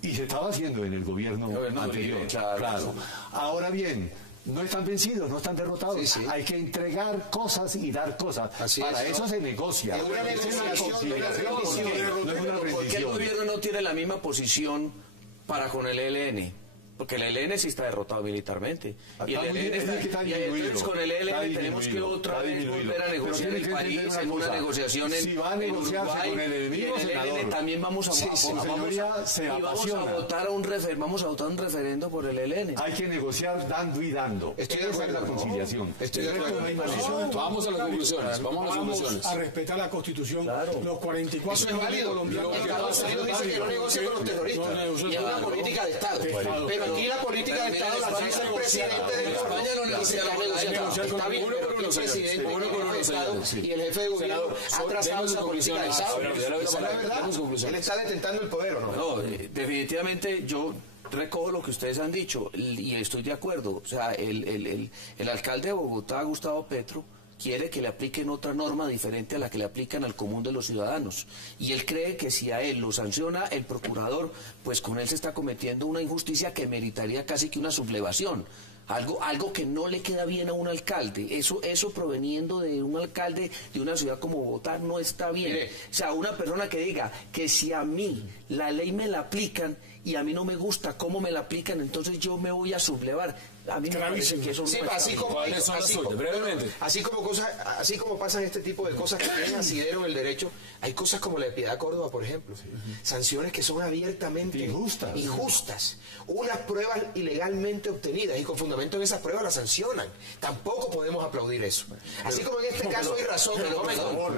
Y se estaba haciendo en el gobierno anterior. Claro. Ahora bien, no están vencidos, no están derrotados. Sí. Hay que entregar cosas y dar cosas. Para eso se negocia. Es una negociación, ¿Por qué el gobierno no tiene la misma posición para con el ELN? Porque el ELN sí está derrotado militarmente. Y el ELN entonces con el ELN tenemos que otra vez volver a negociar el país en una negociación en Uruguay. Con el enemigo, y el ELN también vamos a votar un referendo por el ELN. Hay que negociar dando y dando. Estoy de acuerdo. La conciliación. Estoy de acuerdo. Vamos a las conclusiones. Vamos a respetar la Constitución. Los 44 Eso es válido. Estados Unidos dice que no negocia con los terroristas. Y es una política de Estado. Pero aquí la política de Estado la hace el presidente de España, no negocia la negociación. Está bien, pero el presidente, el Estado y el jefe de gobierno ha trazado esa política de Estado. Esa es la verdad. Él está detentando el poder, ¿o no? No, definitivamente yo recojo lo que ustedes han dicho y estoy de acuerdo. O sea, el alcalde de Bogotá, Gustavo Petro, quiere que le apliquen otra norma diferente a la que le aplican al común de los ciudadanos. Y él cree que si a él lo sanciona el procurador, pues con él se está cometiendo una injusticia que meritaría casi que una sublevación. Algo que no le queda bien a un alcalde. Eso proveniendo de un alcalde de una ciudad como Bogotá no está bien. Mire. O sea, una persona que diga que si a mí la ley me la aplican y a mí no me gusta cómo me la aplican, entonces yo me voy a sublevar. A mí me parece que eso no está bien. Así como pasan este tipo de cosas que tienen asidero en el derecho, hay cosas como la de Piedad Córdoba, por ejemplo. Sanciones que son abiertamente injustas. Unas pruebas ilegalmente obtenidas y con fundamento en esas pruebas las sancionan. Tampoco podemos aplaudir eso. Así como en este caso hay razón.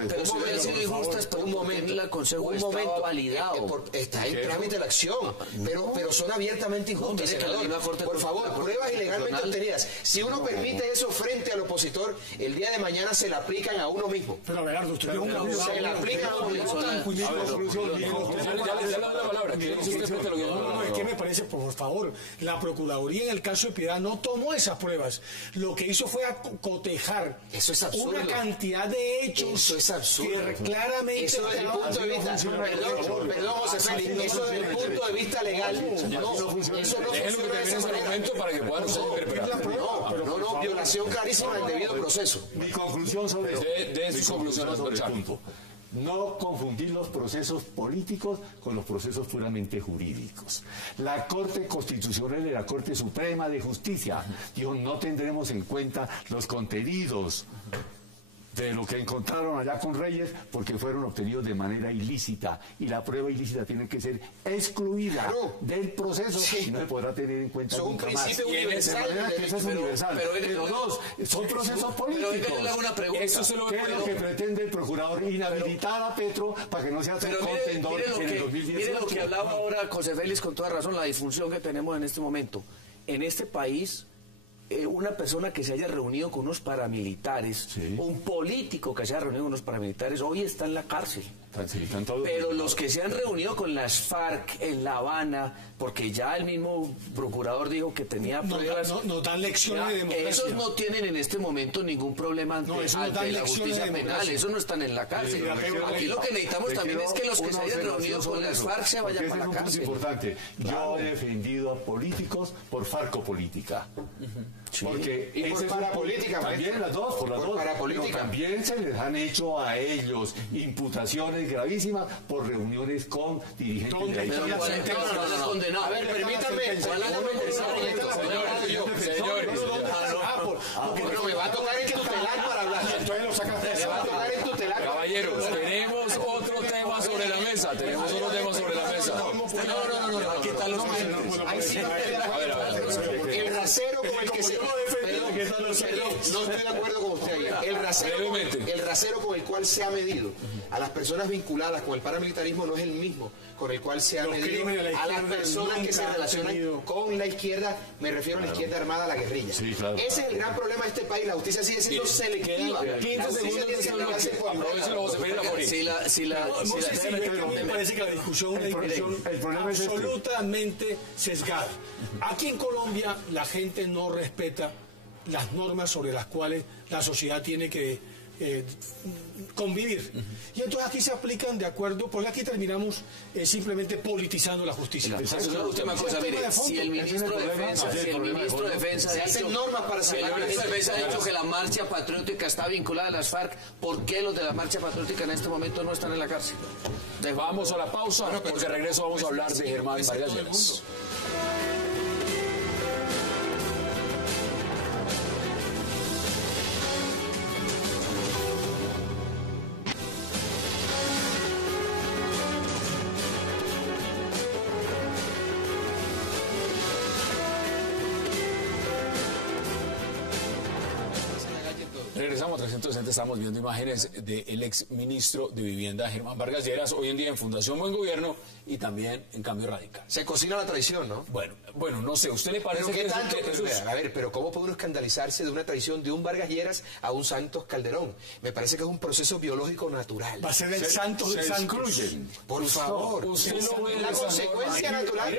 Pero si hubiera sido injustas, un momento, el Consejo estaba validado. Está en trámite la acción. pero son abiertamente injustas, senador. Por favor, pruebas ilegalmente obtenidas. Si uno permite eso frente al opositor, el día de mañana se la aplican a uno mismo. Pero Abelardo, usted tiene se la aplican a uno mismo. No, es que me parece, por favor, la Procuraduría en el caso de Piedad no tomó esas pruebas. Lo que hizo fue cotejar una cantidad de hechos. Eso es absurdo. Que claramente. Eso desde el punto de vista. Perdón, José Félix, eso desde el punto de vista legal. Eso no funciona de esa manera. Para que puedan No, violación clarísima del debido proceso. Mi conclusión sobre eso. De sus conclusiones sobre el punto. No confundir los procesos políticos con los procesos puramente jurídicos. La Corte Constitucional y la Corte Suprema de Justicia dijo, no tendremos en cuenta los contenidos de lo que encontraron allá con Reyes porque fueron obtenidos de manera ilícita y la prueba ilícita tiene que ser excluida del proceso y no se podrá tener en cuenta nunca más. Es un principio universal. Eso es universal. Pero dos, son procesos políticos. Pero eso es lo que pretende el procurador, inhabilitar a Petro para que no sea tan contendor en el 2018. Mire lo que hablaba ahora José Félix con toda razón, la disfunción que tenemos en este momento. En este país, una persona que se haya reunido con unos paramilitares, un político que se haya reunido con unos paramilitares, hoy está en la cárcel. Pero los que se han reunido con las FARC en La Habana, porque ya el mismo procurador dijo que tenía pruebas. No dan lecciones de democracia. Esos no tienen en este momento ningún problema ante la justicia penal. Esos no están en la cárcel. Aquí lo que necesitamos también es que los que se hayan reunido con las FARC se vayan para la cárcel. Es un punto importante. Yo he defendido a políticos por farcopolítica. Porque y por parapolítica, también las dos, por las dos. Pero también se les han hecho a ellos imputaciones gravísimas por reuniones con dirigentes de la izquierda. A ver, permítame. Bueno, me va a tocar en tutelar para hablar. Me va a tocar en tutelar. Caballeros, tenemos otro tema sobre la mesa. No. ¿Qué tal los el rasero con el que se... Perdón, no estoy de acuerdo con usted ahí. El rasero con el cual se ha medido a las personas vinculadas con el paramilitarismo no es el mismo con el cual se ha medido a las personas que se relacionan con la izquierda, me refiero a la izquierda armada, a la guerrilla. Sí, claro. Ese es el gran problema de este país, la justicia sigue siendo selectiva. 15 segundos. Me parece que la discusión es una discusión absolutamente sesgada. Aquí en Colombia la gente no respeta las normas sobre las cuales la sociedad tiene que convivir. Y entonces aquí se aplican de acuerdo, porque aquí terminamos simplemente politizando la justicia. Si el ministro de Defensa se hacen normas para ha dicho que la marcha patriótica está vinculada a las FARC, ¿por qué los de la marcha patriótica en este momento no están en la cárcel? Vamos a la pausa, porque de regreso vamos a hablar de Germán Vargas Lleras. Regresamos a 360, estamos viendo imágenes del ex ministro de Vivienda Germán Vargas Lleras, hoy en día en Fundación Buen Gobierno y también en Cambio Radical. Se cocina la traición, ¿no? Bueno, no sé, ¿usted le parece que tanto? A ver, pero ¿cómo puede uno escandalizarse de una traición de un Vargas Lleras a un Santos Calderón? Me parece que es un proceso biológico natural. Va a ser el Santos de Santos. Por favor. Usted no ve la consecuencia natural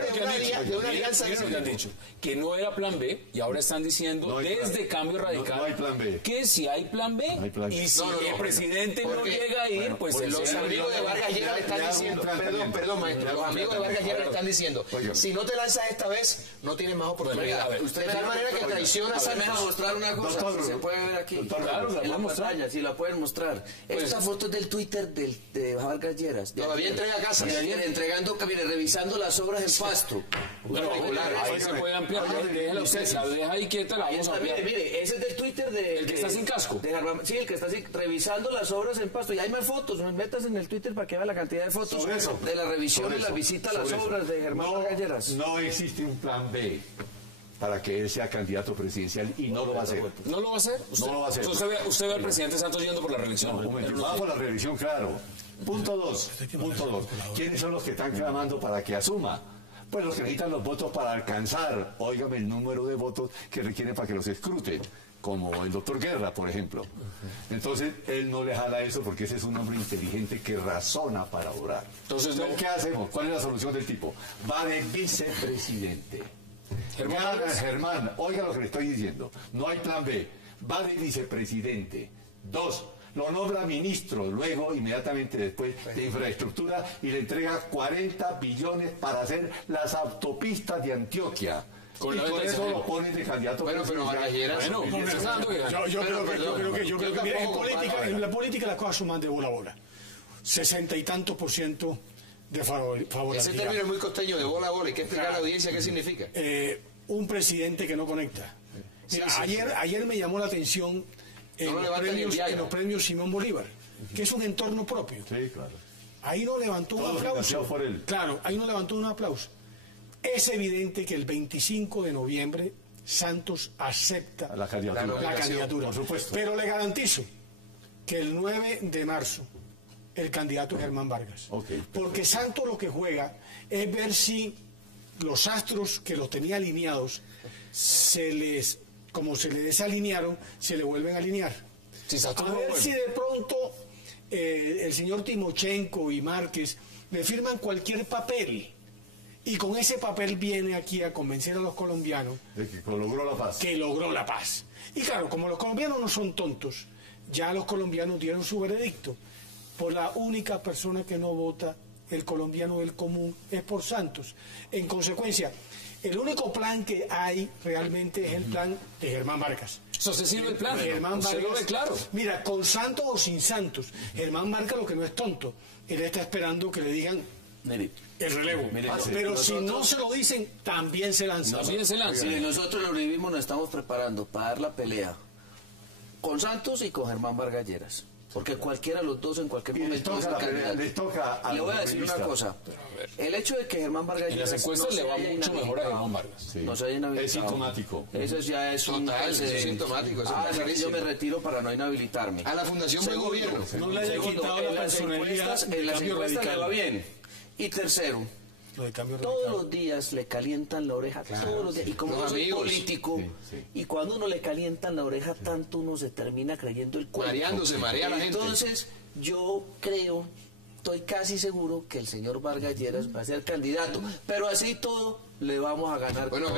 de una alianza. Que han dicho que no era plan B y ahora están diciendo desde Cambio Radical no hay plan B. Que si hay plan B y si el presidente no llega a ir, pues los amigos de Vargas Lleras le están diciendo, perdón maestro, los amigos de Vargas Lleras le están diciendo, si no te lanzas esta vez, no tienes más oportunidad. De tal manera que traiciona a Santos. Mostrar una cosa, si se puede ver aquí, en la pantalla, si la pueden mostrar. Esta foto es del Twitter de Vargas Lleras. Todavía entrega a casa. Entregando, revisando las obras en Pasto. Ahí se puede ampliar, déjela usted, la deja ahí quieta, la vamos a ampliar. Mire, ese es del Twitter el que está sin casco. Sí, el que está así, revisando las obras en Pasto. Y hay más fotos, metas en el Twitter para que vea la cantidad de fotos de la revisión y la visita a las obras de Germán Vargas Lleras. No existe un plan B para que él sea candidato presidencial y no lo va a hacer. ¿No lo va a hacer? No lo va a hacer. Usted ve al presidente Santos yendo por la reelección. Va por la reelección, claro. Punto dos. ¿Quiénes son los que están clamando para que asuma? Pues los que necesitan los votos para alcanzar, óigame, el número de votos que requieren para que los escruten, como el doctor Guerra, por ejemplo. Entonces, él no le jala eso porque ese es un hombre inteligente que razona para orar. Entonces, ¿qué hacemos? ¿Cuál es la solución del tipo? Va de vicepresidente. Germán, oiga lo que le estoy diciendo. No hay plan B. Va de vicepresidente. 2. Lo nombra ministro, luego, inmediatamente después, de infraestructura y le entrega 40 billones para hacer las autopistas de Antioquia. Con eso lo ponen de candidato. Bueno, pero yo creo que en la política las cosas suman de bola a bola. 60 y tantos % de favorabilidad. Ese término es muy costeño, de bola a bola. ¿Y qué explicar a la audiencia qué significa? Un presidente que no conecta. Mira, ayer me llamó la atención en los premios Simón Bolívar, que es un entorno propio. Sí, claro. Ahí no levantó un aplauso. Claro, ahí no levantó un aplauso. Es evidente que el 25 de noviembre Santos acepta la candidatura, por supuesto. Pero le garantizo que el 9 de marzo el candidato es Germán Vargas. Porque Santos lo que juega es ver si los astros que los tenía alineados como se le desalinearon, se le vuelven a alinear. A ver si de pronto el señor Timochenko y Márquez le firman cualquier papel y con ese papel viene aquí a convencer a los colombianos de que logró la paz. Que logró la paz. Y claro, como los colombianos no son tontos, ya los colombianos dieron su veredicto. Por la única persona que no vota el colombiano del común es por Santos. En consecuencia, el único plan que hay realmente es el plan de Germán Vargas. Eso se sirve el plan. Germán Vargas, lo ve claro. Mira, con Santos o sin Santos, Germán Vargas lo que no es tonto. Él está esperando que le digan el relevo. Pero si no se lo dicen, también se lanza. Nosotros los uribismos nos estamos preparando para dar la pelea con Santos y con Germán Vargas Lleras. Porque cualquiera de los dos en cualquier momento es el candidato. Le voy a decir una cosa. El hecho de que Germán Vargas en las encuestas le va mucho mejor a Germán Vargas. No se haya inhabilitado. Es sintomático. Eso ya es un sintomático. Yo me retiro para no inhabilitarme. A la Fundación Buen Gobierno. No le haya quitado la personalidad. En las encuestas le va bien. Y tercero, todos los días le calientan la oreja, todos los días. Y como soy político, y cuando uno le calientan la oreja tanto, uno se termina creyendo el cuento. Se marea la gente. Entonces, yo creo, estoy casi seguro que el señor Vargas Lleras va a ser candidato. Pero así todo, le vamos a ganar. Bueno,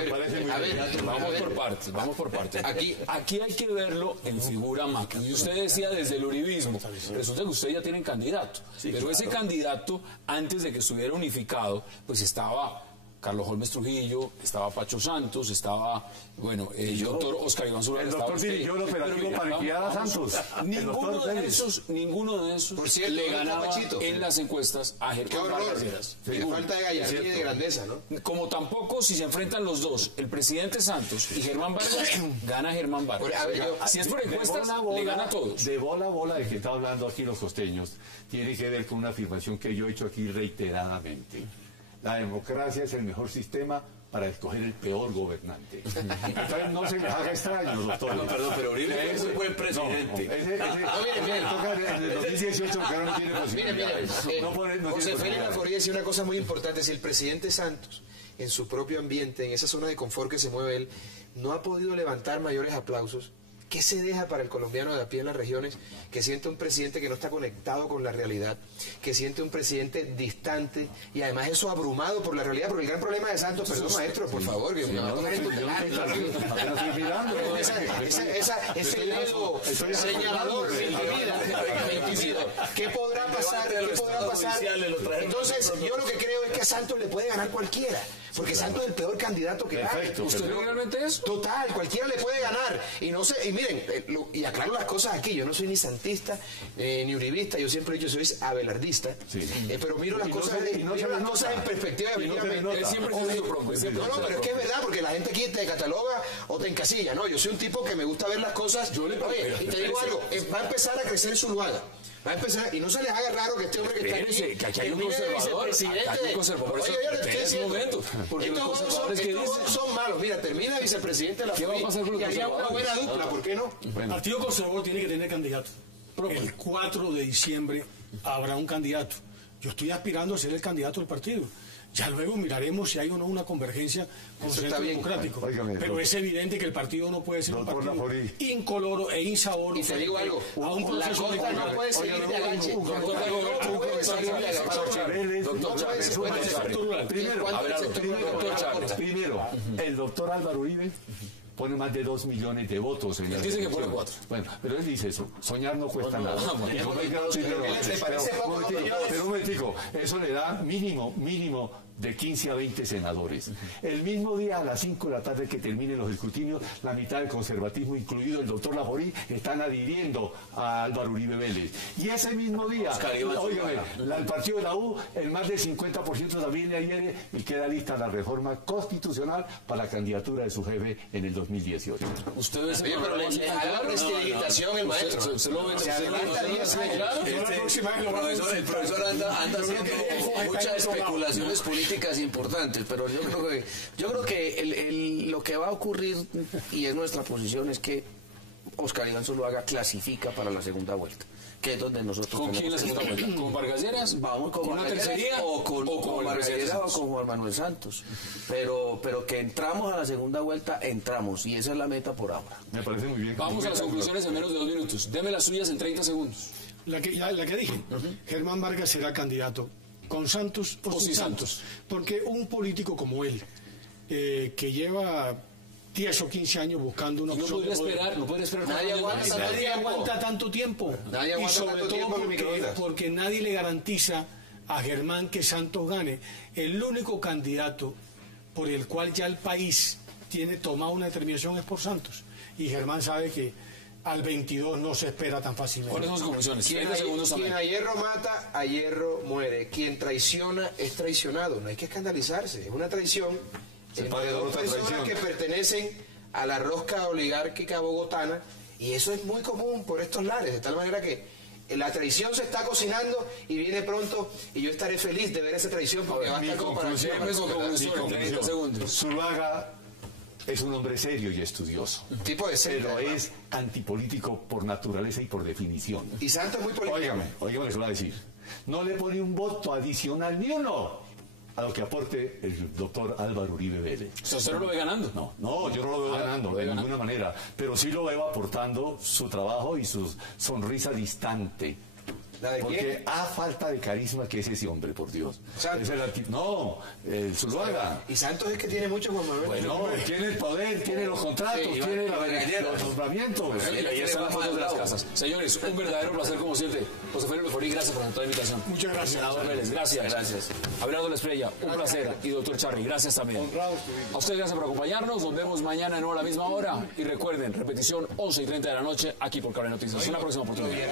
vamos por partes. Aquí hay que verlo en figura macro. Y usted decía desde el uribismo, resulta que ustedes ya tienen candidato. Pero ese candidato, antes de que estuviera unificado, pues estaba Carlos Holmes Trujillo, estaba Pacho Santos, estaba, el doctor Oscar Iván Zuluaga. El doctor dirigió el operativo para liquidar a Santos. Ninguno de esos por cierto, le ganaba en las encuestas a Germán Vargas. Falta de gallardía y de grandeza, ¿no? Como tampoco, si se enfrentan los dos, el presidente Santos y Germán Vargas, gana Germán Vargas. Si es por encuestas, le gana a todos. De bola a bola de que está hablando aquí los costeños, tiene que ver con una afirmación que yo he hecho aquí reiteradamente. La democracia es el mejor sistema para escoger el peor gobernante. Entonces no se les haga extraño, doctor. Pero Uribe es un buen presidente. En el 2018 no tiene posibilidad. José Félix Laforía decía una cosa muy importante. Si el presidente Santos, en su propio ambiente, en esa zona de confort que se mueve él, no ha podido levantar mayores aplausos, ¿qué se deja para el colombiano de a pie en las regiones que siente un presidente que no está conectado con la realidad, que siente un presidente distante y además eso abrumado por la realidad? Porque el gran problema de Santos, perdón maestro, por favor, que me va a poner en tutelar. Ese dedo señalador me intimida. ¿Qué podrá pasar? Entonces, yo lo que creo es que a Santos le puede ganar cualquiera. Porque Santos es el peor candidato que hay. ¿Usted cree realmente eso? Total, cualquiera le puede ganar. Y no sé, y miren, y aclaro las cosas aquí, yo no soy ni santista ni uribista, yo siempre he dicho soy abelardista, pero miro las cosas en perspectiva de No, pero es que es verdad, porque la gente aquí te cataloga o te encasilla, ¿no? Yo soy un tipo que me gusta ver las cosas. Oye, y te digo algo, va a empezar a crecer Zuluaga. Va a empezar, y no se les haga raro que este hombre que está aquí, que hay un conservador, porque los conservadores que dicen son malos. Mira, termina vicepresidente de la FUI y haría una buena dupla, ¿por qué no? El Partido Conservador tiene que tener candidato. El 4 de diciembre habrá un candidato. Yo estoy aspirando a ser el candidato del partido. Ya luego miraremos si hay o no una convergencia con el centro democrático. Óigame, pero es evidente que el partido no puede ser un partido Laforí, incoloro e insaboro. Y te digo algo, a un la proceso costa no puede seguir de agache. Primero, el doctor Álvaro Uribe pone más de 2 millones de votos en la Dice que pone elección. 4. Bueno, pero él dice eso. Soñar no cuesta nada. Pero un momentico, eso le da mínimo de 15 a 20 senadores. El mismo día, a las 5 de la tarde que terminen los escrutinios, la mitad del conservatismo, incluido el doctor Laforí, están adhiriendo a Álvaro Uribe Vélez. Y ese mismo día, óigame, el partido de la U, el más del 50% también le adhiere y queda lista la reforma constitucional para la candidatura de su jefe en el 2018. Usted ve ese Oye, pero le da la prestidigitación el maestro. Se lo ve. Se adelanta 10 años. El profesor anda haciendo muchas especulaciones políticas importantes, pero yo creo que lo que va a ocurrir, y es nuestra posición, es que Óscar Iván Zuluaga clasifica para la segunda vuelta, que es donde nosotros ¿Con quién la segunda vuelta? ¿Con Vargas Lleras? Vamos con una Vargas tercería o con Vargas Lleras o con Juan Manuel Santos, pero que entramos a la segunda vuelta, entramos, y esa es la meta por ahora. Me parece muy bien. Vamos a las conclusiones en menos de 2 minutos. Deme las suyas en 30 segundos. La que dije, Germán Vargas será candidato con Santos o sin Santos. Porque un político como él, que lleva 10 o 15 años buscando una opción. No podría esperar. Nadie aguanta tanto tiempo. Nadie aguanta y sobre tanto todo tiempo en el microondas. porque nadie le garantiza a Germán que Santos gane. El único candidato por el cual ya el país tiene tomado una determinación es por Santos. Y Germán sabe que al 22 no se espera tan fácilmente. ¿Cuáles son sus conclusiones? Quien a hierro mata, a hierro muere. Quien traiciona es traicionado. No hay que escandalizarse. Es una traición entre dos personas que pertenecen a la rosca oligárquica bogotana, y eso es muy común por estos lares, de tal manera que la traición se está cocinando y viene pronto, y yo estaré feliz de ver esa traición porque va a estar como para siempre. Zuluaga es un hombre serio y estudioso. Tipo de pero es antipolítico por naturaleza y por definición. Y Santos es muy político. Óigame, se lo voy a decir. No le pone un voto adicional ni uno a lo que aporte el doctor Álvaro Uribe Vélez. ¿Usted no lo ve ganando? No, yo no lo veo ganando de ninguna manera, pero sí lo veo aportando su trabajo y su sonrisa distante. Porque a falta de carisma que es ese hombre, por Dios. Zuluaga. Y Santos es que tiene mucho, Juan Manuel. Bueno, tiene el poder, tiene los contratos, tiene los nombramientos. Y ahí están las fotos de las casas. Señores, un verdadero placer como siempre. José Félix Laforí, gracias por aceptar la invitación. Muchas gracias. Senador Vélez, gracias. Abelardo La Espriella, un placer. Y doctor Charri, gracias también. A ustedes gracias por acompañarnos. Nos vemos mañana en la misma hora. Y recuerden, repetición 11:30 de la noche aquí por Cable Noticias. Hasta la próxima oportunidad.